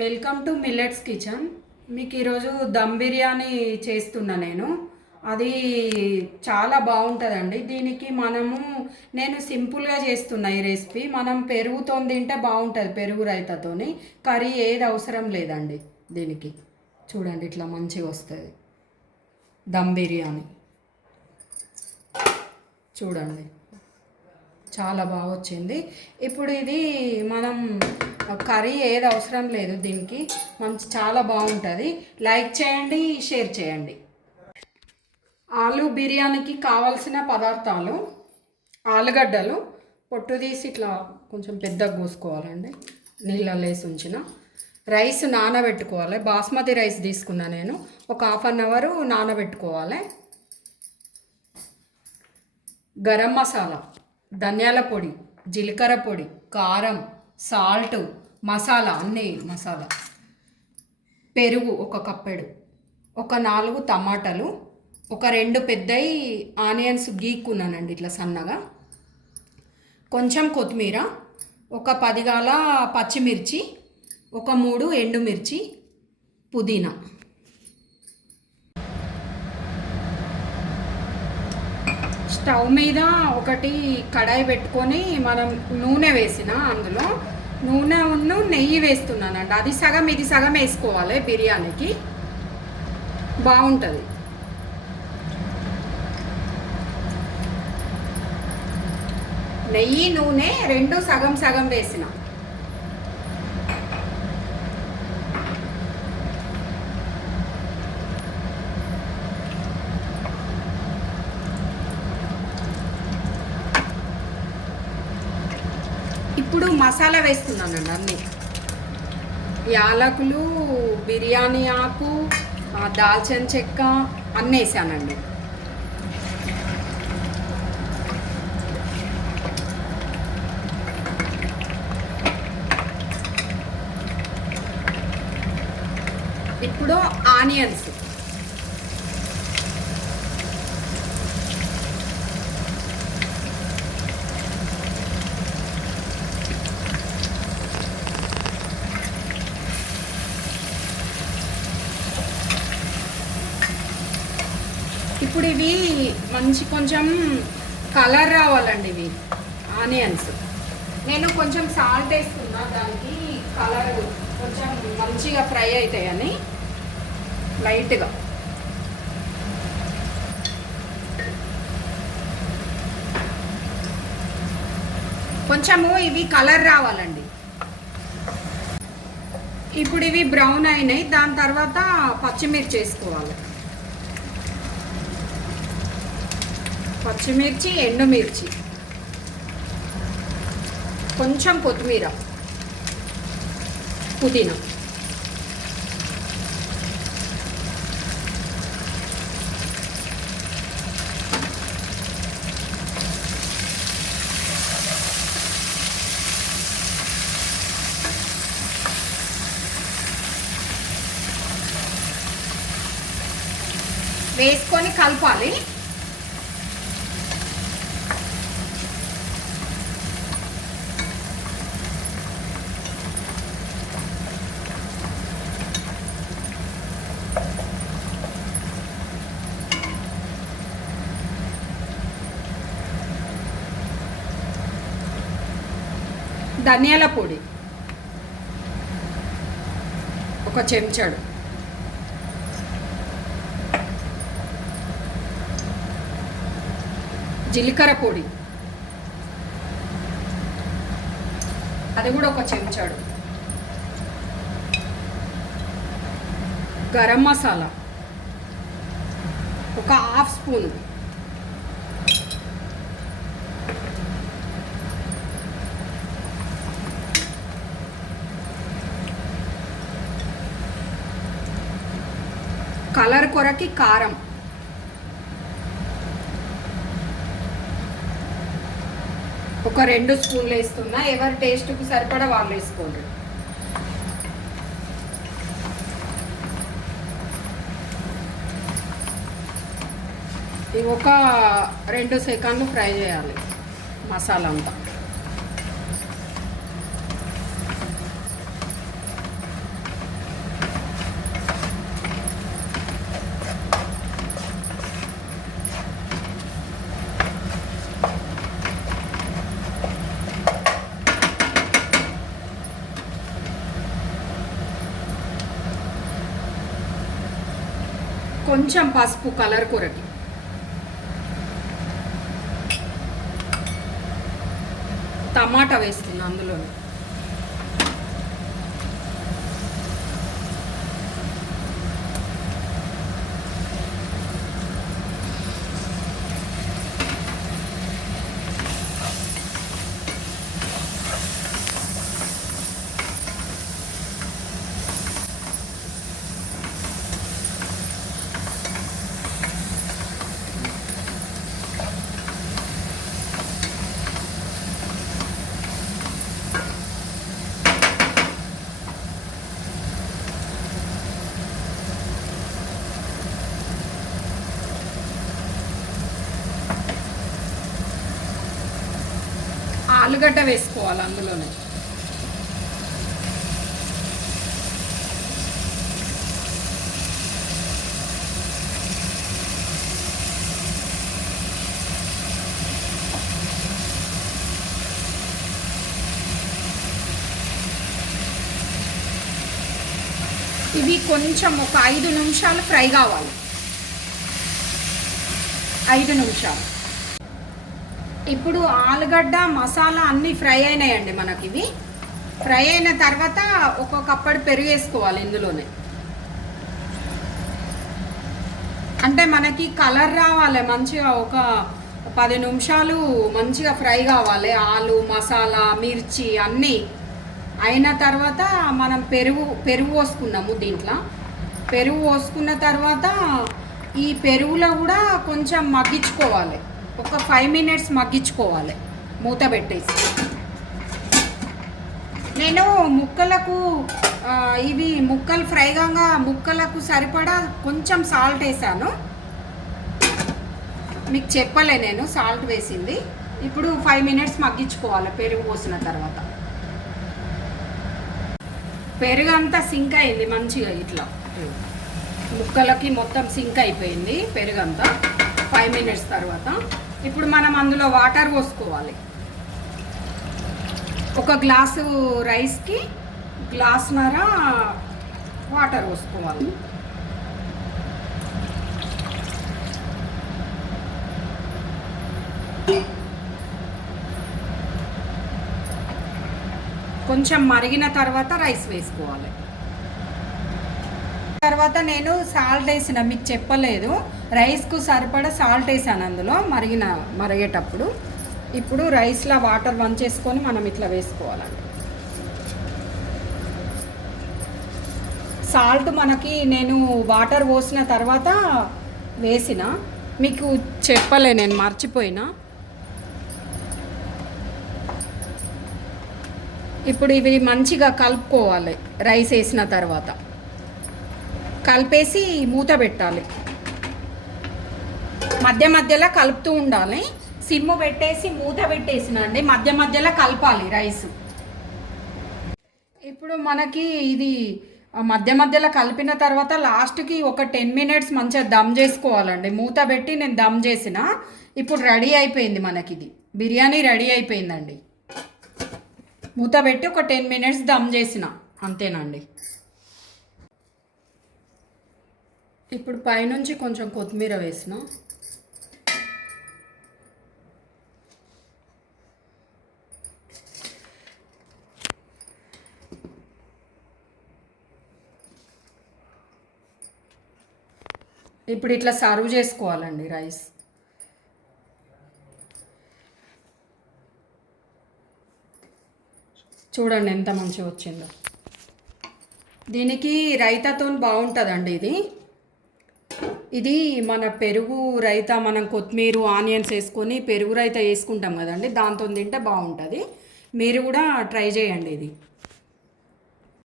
Welcome to millets kitchen. మీకు ఈరోజు దమ్ బిర్యానీ చేస్తున్నా అది చాలా బాగుంటుందండి. దీనికి నేను సింపుల్గా చేస్తున్నా ఈ రెసిపీ. మనం పెరుగుతో తింటే బాగుంటుంది, పెరుగు రైతాతోని. కర్రీ ఏది అవసరం లేదండి. దీనికి చూడండి ఇట్లా మంచిగా వస్తుంది దమ్ బిర్యానీ. చూడండి చాలా బాగా వచ్చింది. ఇప్పుడు ఇది మనం కర్రీ ఏది అవసరం లేదు, దీనికి చాలా బాగుంటుంది. లైక్ చేయండి, షేర్ చేయండి. ఆలు బిర్యానీకి కావాల్సిన పదార్థాలు: ఆలుగడ్డలు పొట్టు తీసి ఇట్లా కొంచెం పెద్దగా కోసుకోవాలండి, నీళ్ళలో వేసి ఉంచిన. రైస్ నానబెట్టుకోవాలి. బాస్మతి రైస్ తీసుకున్నా నేను, ఒక ½ అవర్ నానబెట్టుకోవాలి. గరం మసాలా, ధనియాల పొడి, జీలకర్ర పొడి, కారం, సాల్ట్, మసాలా, అన్నీ మసాలా. పెరుగు ఒక కప్పెడు, ఒక 4 టమాటాలు, ఒక 2 పెద్దవి ఆనియన్స్ గీక్కున్నానండి ఇట్లా సన్నగా, కొంచెం కొత్తిమీర, ఒక 10 గాల పచ్చిమిర్చి, ఒక 3 ఎండుమిర్చి, పుదీనా. స్టవ్ మీద ఒకటి కడాయి పెట్టుకొని మనం నూనె వేసిన, అందులో నూనె నెయ్యి వేస్తున్నానండి. అది సగం ఇది సగం వేసుకోవాలి, బిర్యానీకి బాగుంటుంది. నెయ్యి నూనె రెండు సగం సగం వేసిన. ఇప్పుడు మసాలా వేస్తున్నానండి. అన్నీ యాలకులు, బిర్యానీ ఆకు, దాల్చిన చెక్క అన్నీ వేసానండి. ఇప్పుడు ఆనియన్స్, ఇప్పుడు ఇవి మంచి కొంచెం కలర్ రావాలండి. ఇవి ఆనియన్స్ నేను కొంచెం సాల్ట్ వేస్తున్నా, దానికి కలర్ కొంచెం మంచిగా ఫ్రై అవుతాయని లైట్గా. కొంచెము ఇవి కలర్ రావాలండి. ఇప్పుడు ఇవి బ్రౌన్ అయినాయి. దాని తర్వాత పచ్చిమిర్చి వేసుకోవాలి. పచ్చిమిర్చి, ఎండుమిర్చి, కొంచెం కొత్తిమీర, పుదీనా. వేసుకొని కలపాలి. ధనియాల పొడి ఒక చెంచాడు, జీలకర్ర పొడి అది కూడా ఒక చెంచాడు, గరం మసాలా ఒక ½ స్పూన్, కలర్ కొరకి కారం, ఒక 2 స్పూన్లు వేస్తున్నా. ఎవరి టేస్ట్కి సరిపడా వాళ్ళు వేసుకోండి. ఇవి ఒక 2 సెకండ్లు ఫ్రై చేయాలి మసాలా అంతా. కొంచెం పసుపు కలర్ కూరకి. టమాటా వేస్తున్నా అందులో. ఆలుగడ్డ వేసుకోవాలి అందులోనే. ఇవి కొంచెం ఒక 5 నిమిషాలు ఫ్రై కావాలి. 5 నిమిషాలు. ఇప్పుడు ఆలుగడ్డ మసాలా అన్నీ ఫ్రై అయినాయండి మనకి. ఇవి ఫ్రై అయిన తర్వాత ఒక కప్పటి పెరుగు వేసుకోవాలి ఇందులోనే. అంటే మనకి కలర్ రావాలి మంచిగా. ఒక 10 నిమిషాలు మంచిగా ఫ్రై కావాలి. ఆలు మసాలా మిర్చి అన్నీ అయిన తర్వాత మనం పెరుగు పోసుకున్నాము దీంట్లో. పెరుగు పోసుకున్న తర్వాత ఈ పెరుగులో కూడా కొంచెం మగ్గించుకోవాలి. ఒక 5 మినిట్స్ మగ్గించుకోవాలి మూత పెట్టేసి. నేను ముక్కలకు ఇవి ముక్కలు ఫ్రై కాగా ముక్కలకు సరిపడా కొంచెం సాల్ట్ వేసాను. మీకు చెప్పలే నేను సాల్ట్ వేసింది. ఇప్పుడు 5 మినిట్స్ మగ్గించుకోవాలి పెరుగు పోసిన తర్వాత. పెరుగు అంతా సింక్ అయింది మంచిగా. ఇట్లా ముక్కలకి మొత్తం సింక్ అయిపోయింది పెరుగంతా 5 మినిట్స్ తర్వాత. ఇప్పుడు మనం అందులో వాటర్ పోసుకోవాలి. ఒక గ్లాసు రైస్కి గ్లాసున్నర వాటర్ పోసుకోవాలి. కొంచెం మరిగిన తర్వాత రైస్ వేసుకోవాలి. తర్వాత నేను సాల్ట్ వేసిన, మీకు చెప్పలేదు, రైస్కు సరిపడా సాల్ట్ వేసాను అందులో మరిగేటప్పుడు. ఇప్పుడు రైస్లో వాటర్ వంచేసుకొని మనం ఇట్లా వేసుకోవాలండి. సాల్ట్ మనకి నేను వాటర్ పోసిన తర్వాత వేసిన, మీకు చెప్పలే నేను మర్చిపోయినా. ఇప్పుడు ఇవి మంచిగా కలుపుకోవాలి. రైస్ వేసిన తర్వాత కలిపేసి మూత పెట్టాలి. మధ్య మధ్యలో కలుపుతూ ఉండాలి. సిమ్ము పెట్టేసి మూత పెట్టేసినండి. మధ్య మధ్యలో కలపాలి రైస్. ఇప్పుడు మనకి ఇది మధ్య మధ్యలో కలిపిన తర్వాత లాస్ట్కి ఒక 10 మినిట్స్ మంచిగా దమ్ చేసుకోవాలండి. మూత పెట్టి నేను దమ్ చేసిన. ఇప్పుడు రెడీ అయిపోయింది మనకి. ఇది బిర్యానీ రెడీ అయిపోయిందండి. మూత పెట్టి ఒక 10 మినిట్స్ దమ్ చేసిన, అంతేనండి. ఇప్పుడు పైనుంచి కొంచెం కొత్తిమీర వేసిన. ఇప్పుడు ఇట్లా సర్వ్ చేసుకోవాలండి రైస్. చూడండి ఎంత మంచిగా వచ్చిందో. దీనికి రైతాతో బాగుంటుందండి. ఇది మన పెరుగు రైతా, మనం కొత్తిమీర ఆనియన్స్ వేసుకొని పెరుగు రైతా వేసుకుంటాం కదండి, దాంతో తింటే బాగుంటుంది. మీరు కూడా ట్రై చేయండి ఇది.